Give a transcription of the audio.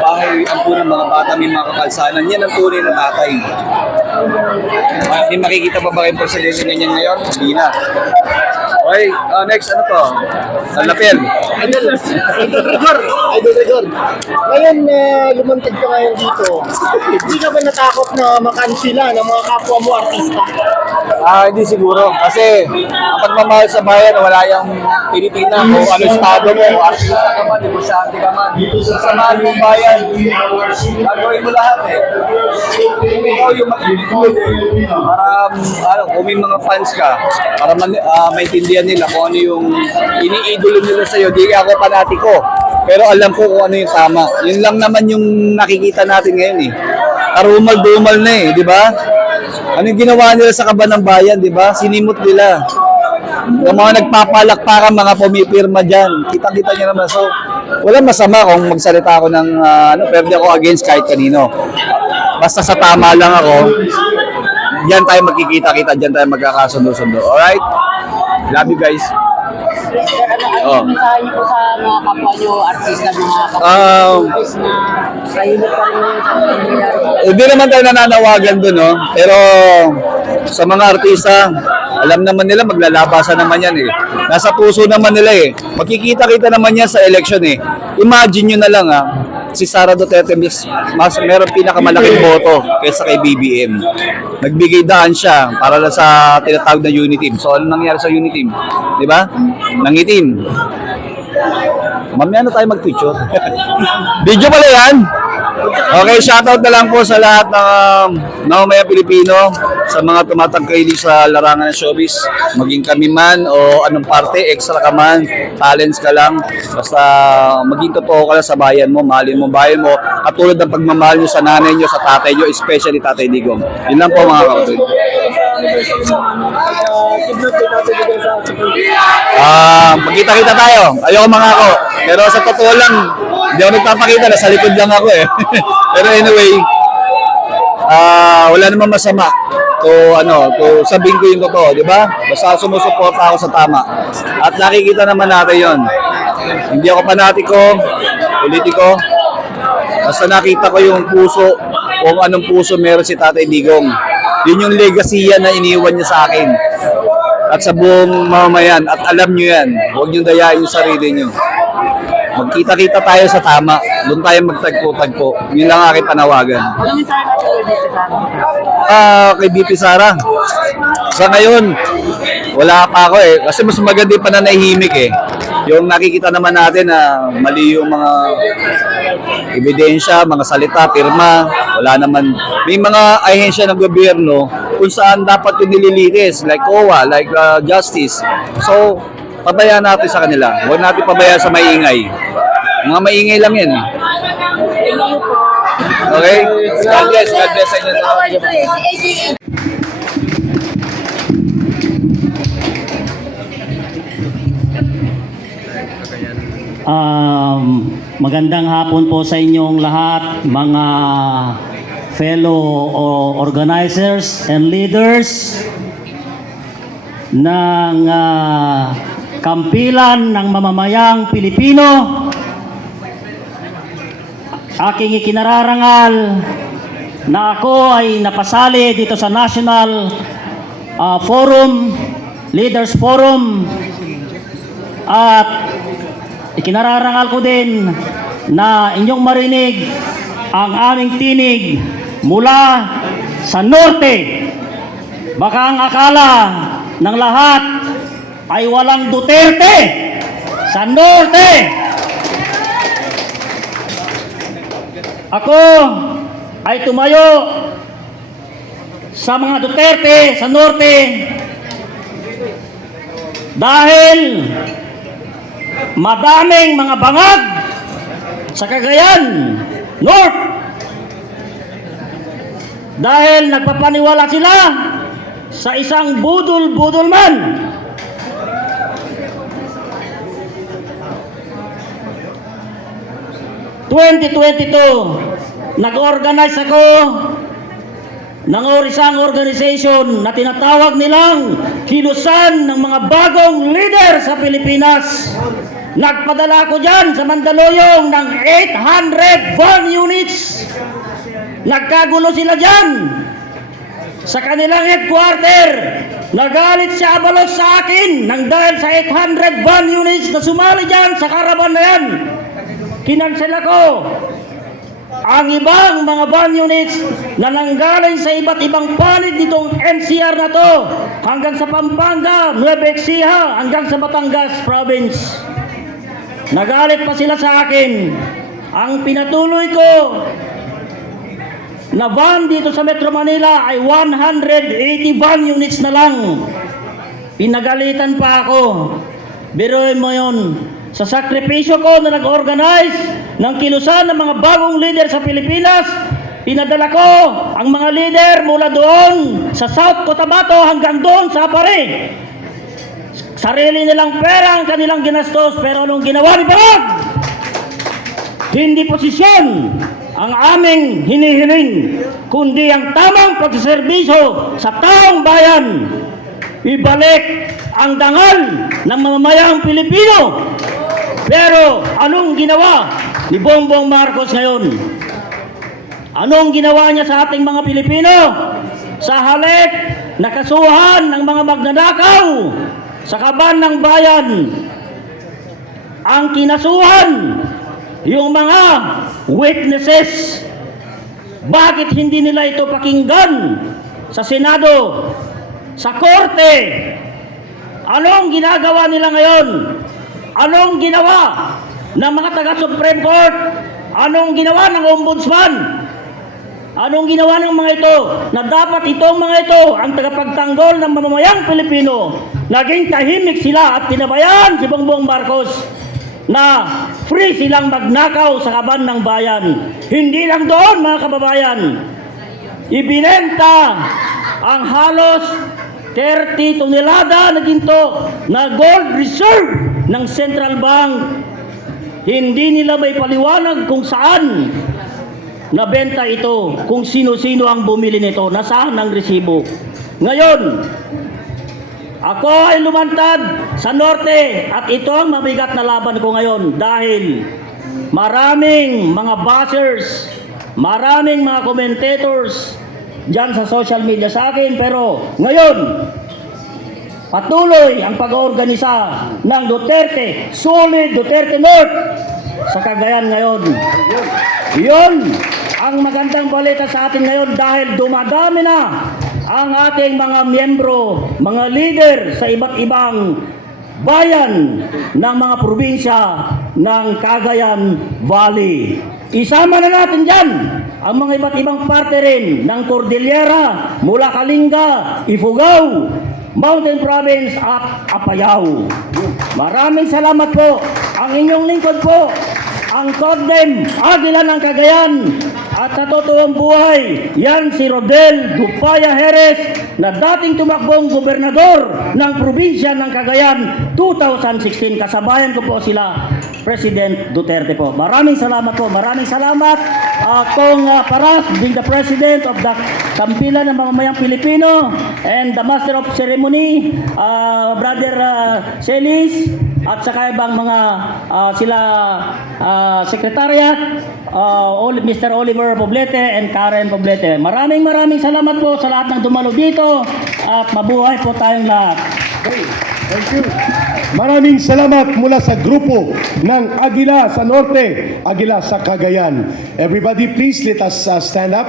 bahay ang po ng mga bata, may mga kakalsanan. Yan ang tunay na tatay. May makikita pa ba kayong porcelain ganyan ngayon? Hindi na. Okay, next ano to? Lapel. Idol Rigor. Idol Rigor. Ngayon, lumantad ka ngayon dito. Hindi ka ba natakot na makansila ng mga kapwa mo artista? Hindi siguro. Kasi ang pagmamahal sa bayan, wala yung tinitingnan kung ano estado mo, artista ka man, negosyante ka man. Sasamahan yung bayan, gagawin mo lahat eh. Ikaw yung mag-ibigod para, kung may mga fans ka, para maintindihan nila kung ano yung iniidolo nila sa'yo. Di ako panatiko, pero alam ko kung ano yung tama. Yun lang naman yung nakikita natin ngayon eh. Karumal-dumal na eh, di ba? Ano yung ginawa nila sa kaban ng bayan, di ba? Sinimot nila. Yung mga nagpapalakpakan, mga pumipirma dyan. Kita-kita nyo naman. So, walang masama kung magsalita ako ng, pero di ako against kahit kanino. Basta sa tama lang ako, diyan tayo magkikita-kita, diyan tayo magkakasundo-sundo. Alright? Love you guys. Ano mensahe niyo po sa mga kapwa niyo artista, mga kapwa niyo na tahimik pa rin yung sa nangyayari? Hindi naman tayo nananawagan doon, no? Pero sa mga artista, alam naman nila, maglalabasan naman yan eh. Nasa puso naman nila eh. Magkikita-kita naman yan sa election eh. Imagine nyo na lang si Sara Duterte mas meron pinakamalaking boto kaysa kay BBM. Nagbigay daan siya para lang sa tinatawag na Uniteam. So ano nangyari sa Uniteam? Di ba? Nangitim. Mamaya na tayo mag-picture. Video pala yan. Okay, shoutout na lang po sa lahat ng mamamayang Pilipino, sa mga tumatangkay sa larangan ng showbiz, maging kami man o anong parte, extra ka man, talents ka lang, basta maging totoo ka lang sa bayan mo, mahalin mo bayan mo, katulad ng pagmamahal nyo sa nanay nyo, sa tatay nyo, especially Tatay Digong. Yun lang po mga kapatid. Magkita-kita tayo. Ayoko mga ako. Pero sa totoo lang, hindi ako nagpapakita, nasa likod lang ako eh. Pero anyway, wala namang masama to sabihin ko yung totoo, di ba? Basta sumusuporta ako sa tama. At nakikita naman natin yon. Hindi ako panatiko, politiko. Basta nakita ko yung puso, kung anong puso meron si Tatay Digong. Yun yung legacy na iniwan niya sa akin. At sa buong mamamayan. At alam nyo yan, huwag nyo dayain yung sarili nyo. Magkita-kita tayo sa tama. Doon tayo magtagpo-tagpo. Yun lang aking panawagan. Ano mensahe natin kay BP Sara? Kay BP Sara. Sa ngayon, wala pa ako eh. Kasi mas maganda yung pananahimik eh. Yung nakikita naman natin na mali yung mga ebidensya, mga salita, pirma, wala naman. May mga ahensya ng gobyerno kung saan dapat yung nililitis, like COA, like Justice. So, pabayaan natin sa kanila. Huwag natin pabayaan sa maingay. Mga maingay lang yan. Okay? God bless. God bless sa inyo. Magandang hapon po sa inyong lahat, mga fellow organizers and leaders ng kampilan ng mamamayang Pilipino. Aking ikinararangal na ako ay napasali dito sa National Forum, Leaders Forum, at ikinararangal ko din na inyong marinig ang aming tinig mula sa norte. Baka ang akala ng lahat ay walang Duterte sa norte. Ako ay tumayo sa mga Duterte sa norte dahil madaming mga bangag sa Cagayan North, dahil nagpapaniwala sila sa isang budol-budol man. Nag-organize ako ng isang organization na tinatawag nilang Kilusan ng mga bagong leader sa Pilipinas. Nagpadala ko dyan sa Mandaluyong ng 800 van units. Nagkagulo sila dyan sa kanilang headquarter. Nagalit si Abalos sa akin nang dahil sa 800 van units na sumali dyan sa karaban na yan. Kinansel ako. Ang ibang mga van units na nanggaling sa iba't ibang panig nitong NCR na to hanggang sa Pampanga, Nueva Ecija, hanggang sa Batangas province. Nagalit pa sila sa akin. Ang pinatuloy ko na van dito sa Metro Manila ay 180 van units na lang. Pinagalitan pa ako. Biruin mo yun. Sa sakripisyo ko na nag-organize ng kilusan ng mga bagong leader sa Pilipinas, pinadala ko ang mga leader mula doon sa South Cotabato hanggang doon sa Apare. Sarili nilang pera ang kanilang ginastos, pero anong ginawa ni Barag? Hindi posisyon ang aming hinihiling, kundi ang tamang pagsaserbisyo sa taong bayan. Ibalik ang dangal ng mamamayang Pilipino. Pero anong ginawa ni Bongbong Marcos ngayon? Anong ginawa niya sa ating mga Pilipino? Sa halip na kasuhan ng mga magnanakaw sa kaban ng bayan, ang kinasuhan yung mga witnesses. Bakit hindi nila ito pakinggan sa Senado, sa Korte? Anong ginagawa nila ngayon? Anong ginawa ng mga taga-Supreme Court? Anong ginawa ng Ombudsman? Anong ginawa ng mga ito? Na dapat itong mga ito ang tagapagtanggol ng mamamayang Pilipino. Naging tahimik sila at tinabayan si Bongbong Marcos na free silang magnakaw sa kaban ng bayan. Hindi lang doon, mga kababayan. Ibinenta ang halos 30 tonelada na ginto na gold reserve ng Central Bank. Hindi nila may paliwanag kung saan nabenta ito, kung sino-sino ang bumili nito, nasaan ang resibo. Ngayon, ako ay lumantad sa Norte at ito ang mabigat na laban ko ngayon dahil maraming mga bashers, maraming mga commentators dyan sa social media sa akin, pero ngayon patuloy ang pag-oorganisa ng Duterte, solid Duterte North sa Cagayan ngayon. Yun ang magandang balita sa atin ngayon dahil dumadami na ang ating mga miyembro, mga leader sa iba't ibang bayan ng mga probinsya ng Cagayan Valley. Isama na natin dyan ang mga iba't ibang parte rin ng Cordillera, mula Kalinga, Ifugao, Mountain Province at Apayao. Maraming salamat po. Ang inyong lingkod po, ang Codem Agila ng Cagayan. At sa totoong buhay, yan si Rodel Dupaya Jerez na dating tumakbong gobernador ng probinsya ng Cagayan 2016. Kasabayan ko po sila, President Duterte po. Maraming salamat po. Maraming salamat. Kong Paras, being the President of the Kampilan ng Mamamayang Pilipino, and the Master of Ceremony, Brother Celis, at saka ibang mga sila Secretariat, Mr. Oliver Poblete and Karen Poblete. Maraming salamat po sa lahat ng dumalo dito at mabuhay po tayong lahat. Thank you. Maraming salamat mula sa grupo ng Agila sa Norte, Agila sa Cagayan. Everybody please let us stand up.